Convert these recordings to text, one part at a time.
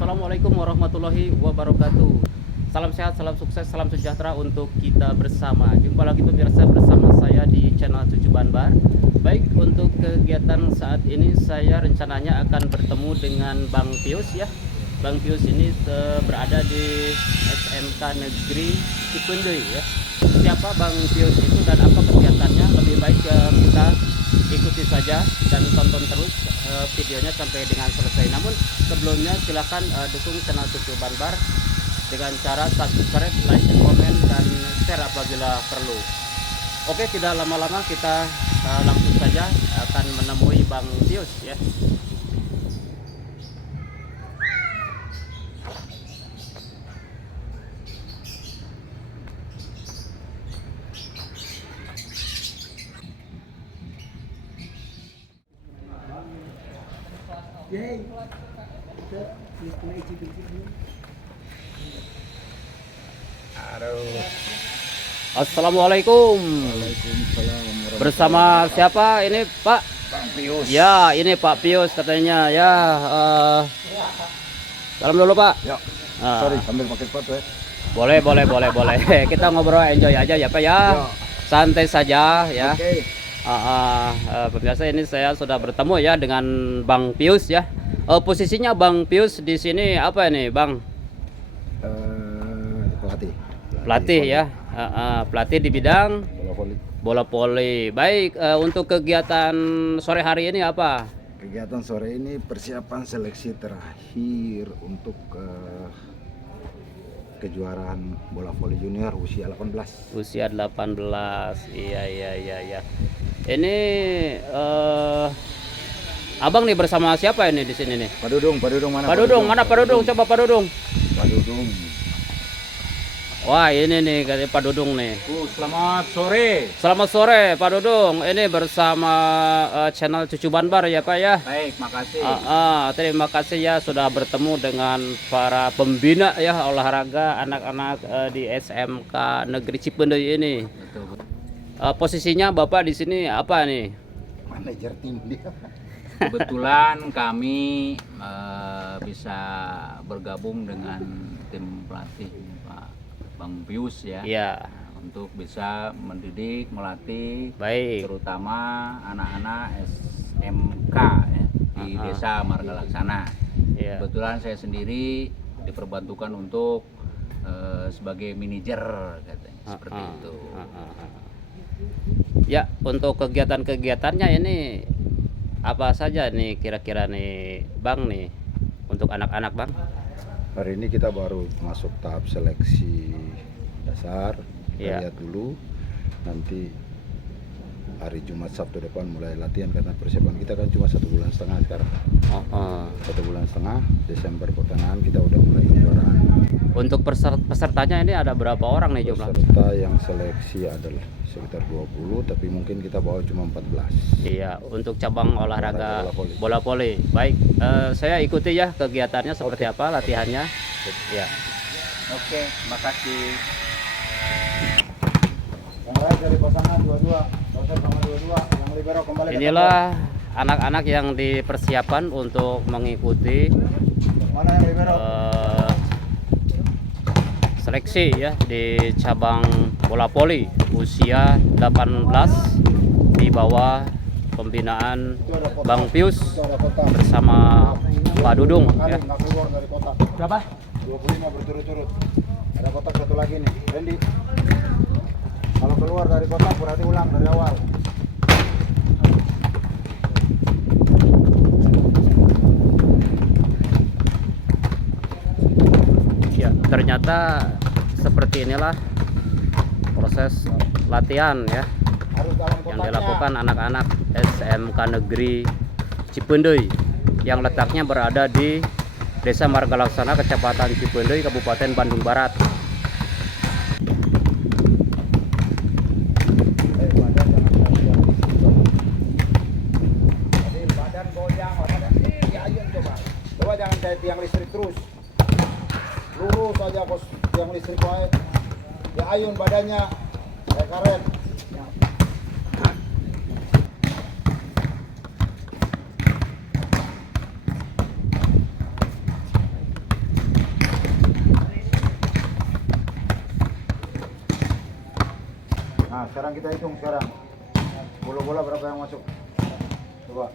Assalamualaikum warahmatullahi wabarakatuh. Salam sehat, salam sukses, salam sejahtera untuk kita bersama. Jumpa lagi pemirsa bersama saya di channel Cucu Banbar. Baik, untuk kegiatan saat ini saya rencananya akan bertemu dengan Bang Pius ya. Bang Pius ini berada di SMK Negeri Cipendei ya. Siapa Bang Pius itu dan apa kegiatannya? Lebih baik kita ikuti saja dan tonton terus videonya sampai dengan selesai. Namun sebelumnya silahkan dukung channel Cucu Banbar dengan cara subscribe, like, komen, dan share apabila perlu. Oke, tidak lama-lama kita langsung saja akan menemui Bang Pius ya. Assalamualaikum. Waalaikumsalam. Bersama siapa ini Pak? Bang Pius. Ya, ini Pak Pius katanya ya. Salam dulu Pak. Ya. Ah, Sorry, sambil pakai sepatu ya. boleh. Kita ngobrol enjoy aja ya Pak ya. Ya. Santai saja ya. Oke. Pemirsa, ini saya sudah bertemu ya dengan Bang Pius ya. Posisinya Bang Pius di sini apa ini Bang? Pelatih. Pelatih ya. Pelatih di bidang Bola voli. bola voli. Baik, untuk kegiatan sore hari ini apa? Kegiatan sore ini persiapan seleksi terakhir untuk kejuaraan bola voli junior usia 18. Usia 18. Iya. Ini Abang nih bersama siapa ini di sini nih? Pak Dudung mana? Pak Dudung, mana Pak Dudung? Coba Pak Dudung. Pak Dudung. Wah, ini nih katanya Pak Dudung nih. Selamat sore. Selamat sore Pak Dudung. Ini bersama channel Cucu Banbar ya Pak ya. Baik, makasih. Terima kasih ya sudah bertemu dengan para pembina ya olahraga anak-anak di SMK Negeri Cipendei ini. Betul. Posisinya Bapak di sini apa nih? Manajer tim dia. Kebetulan kami bisa bergabung dengan tim pelatih Pak Bang Pius ya, Iya. untuk bisa mendidik, melatih, Baik. terutama anak-anak SMK ya, di Desa Marga Laksana. Iya. Kebetulan saya sendiri diperbantukan untuk sebagai manajer katanya, seperti itu. Ya, untuk kegiatan-kegiatannya ini apa saja nih kira-kira nih Bang nih untuk anak-anak Bang? Hari ini kita baru masuk tahap seleksi dasar. Kita Iya. lihat dulu. Nanti hari Jumat Sabtu depan mulai latihan karena persiapan kita kan cuma 1,5 bulan sekarang. 1,5 bulan, Desember pertengahan kita udah mulai kejuaraan. Untuk pesertanya ini ada berapa orang nih jumlah? Peserta yang seleksi adalah sekitar 20, tapi mungkin kita bawa cuma 14. Iya, untuk cabang olahraga Bola voli. bola voli. Baik, saya ikuti ya kegiatannya seperti apa latihannya. Ya. Oke, makasih. Yang lain dari pasangan 22, dosen sama 22, yang libero kembali ke Inilah anak-anak yang dipersiapkan untuk mengikuti tempat. Mana yang libero? seleksi ya di cabang bola voli usia 18 di bawah pembinaan Bang Pius Itu ada kota. bersama Pak Dudung ya. Nggak keluar dari kota. Berapa? 25 berturut-turut. Ada kotak satu lagi nih, Randy. Kalau keluar dari kotak berarti ulang dari awal. Ya, ternyata seperti inilah proses latihan ya Harus dalam yang kotaknya. dilakukan anak-anak SMK Negeri Cipendei yang letaknya berada di Desa Marga Laksana, Kecamatan Cipendei, Kabupaten Bandung Barat. Badan jangan goyang. Jadi badan goyang, badan diayun coba. Coba jangan kayak tiang listrik terus. Lurus aja kos tiang listrik wae. Diayun badannya kayak karet. sekarang kita hitung sekarang. Bola-bola berapa yang masuk? Coba.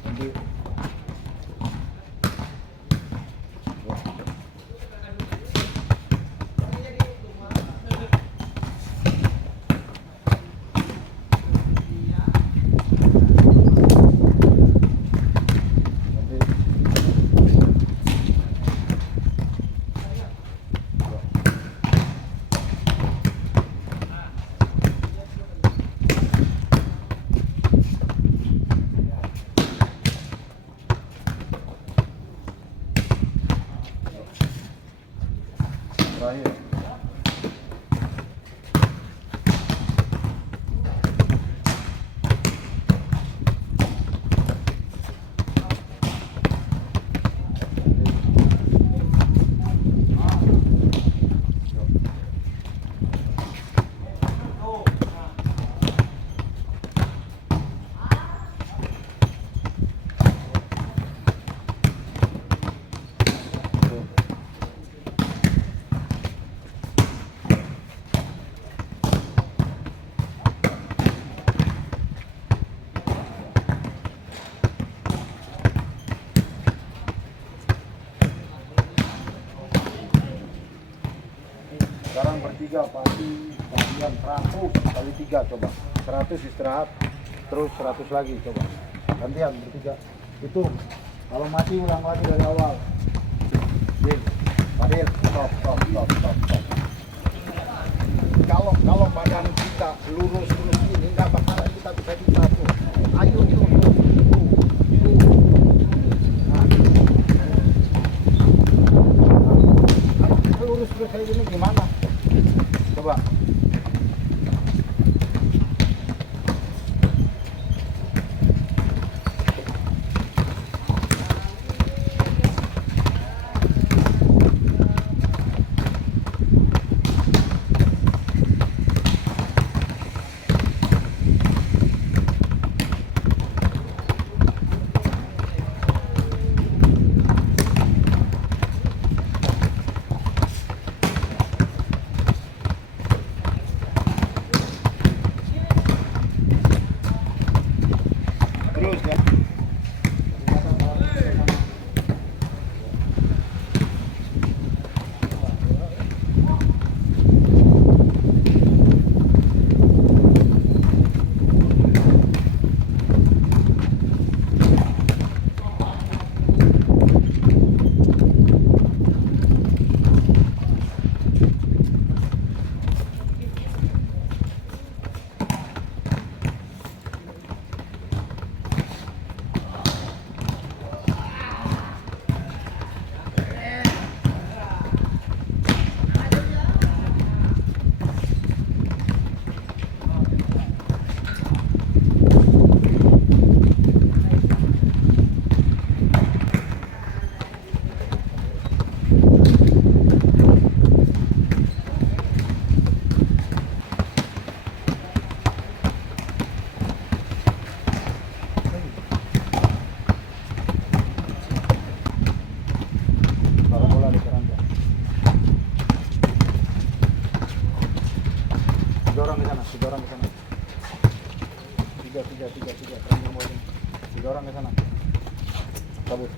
Nanti nanti terakhir. Sekarang bertiga pasti bagian 100 kali 3 coba. 100 istirahat, terus 100 lagi coba. Gantian bertiga. Itu kalau mati ulang lagi dari awal. Jin, Fadil, stop. Kalau badan kita lurus ini nggak bakalan kita bisa tuh. Ayo tuh. Nah, lurus kayak gini gimana? Coba. Terus ya. Tiga orang ke sana. Cabut.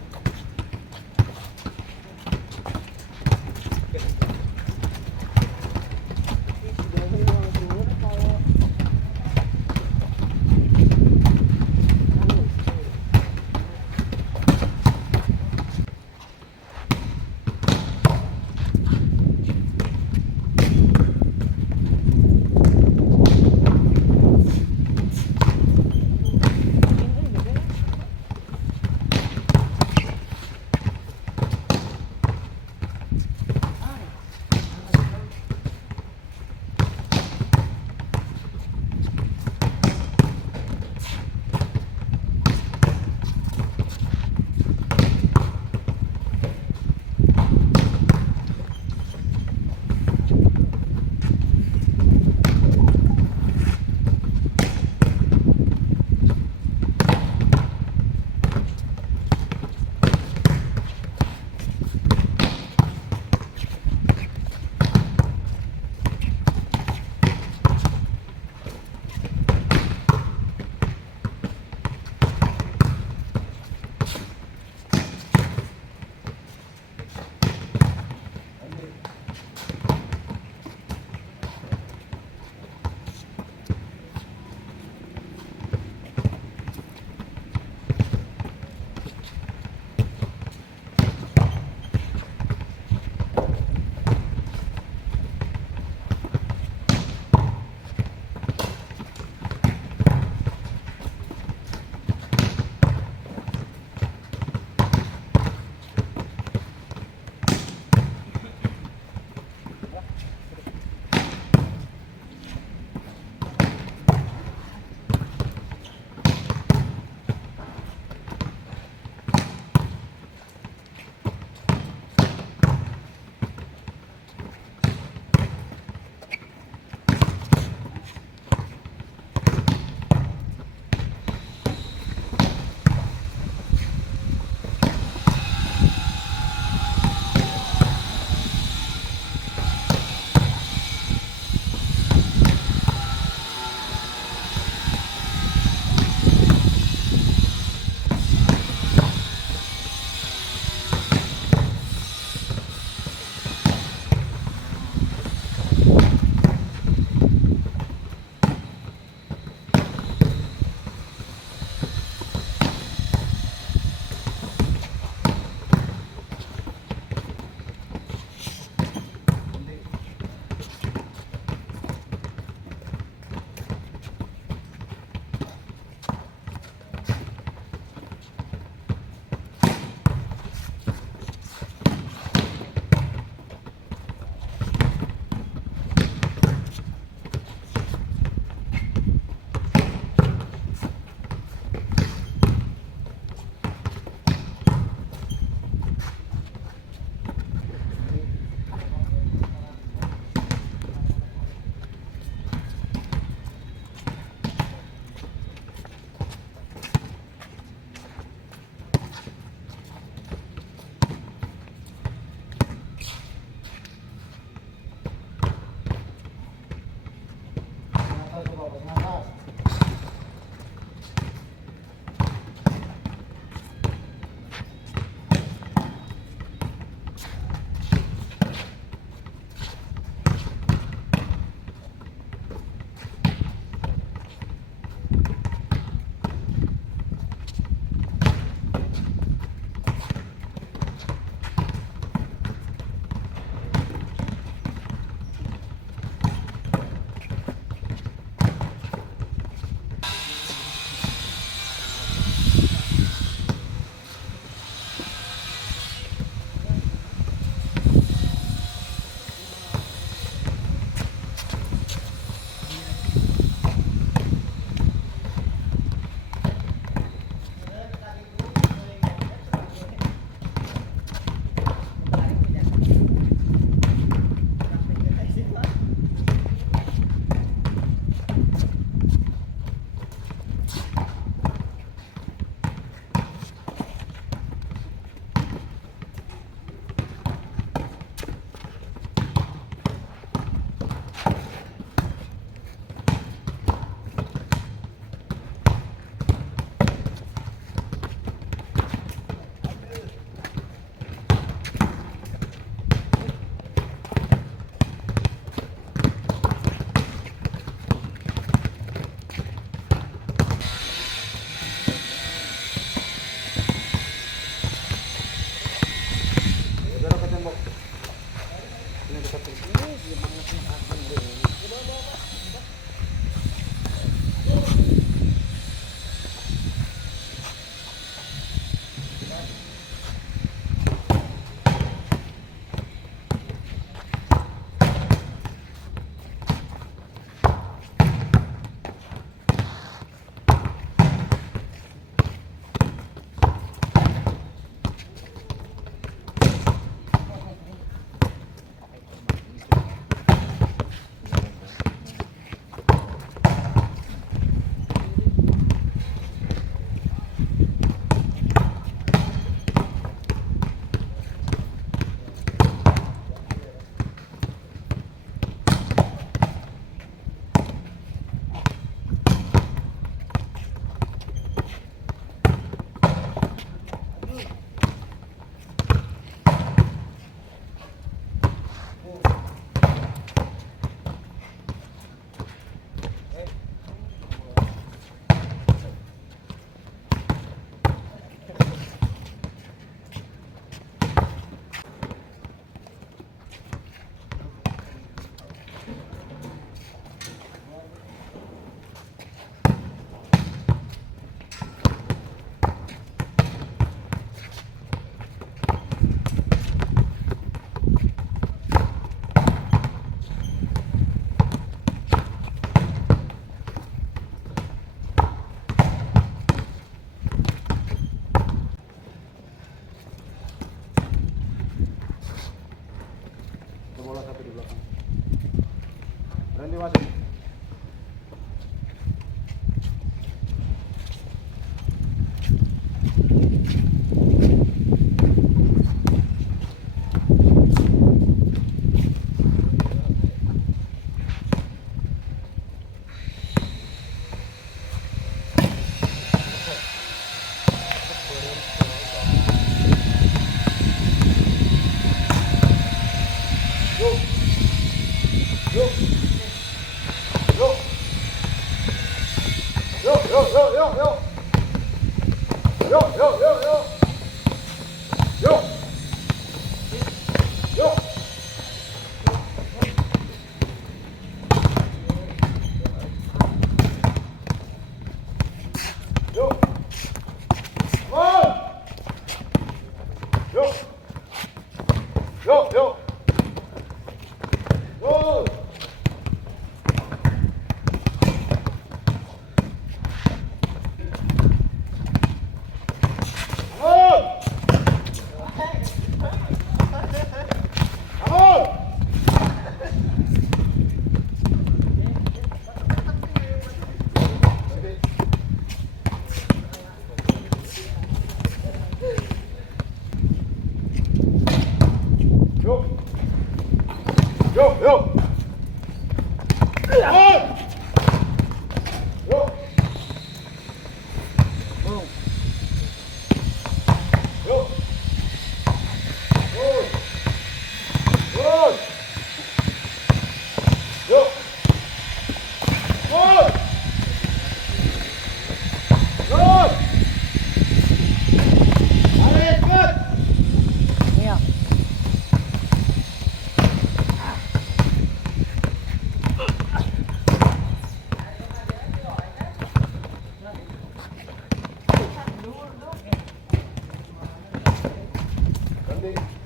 Nanti masuk. Nanti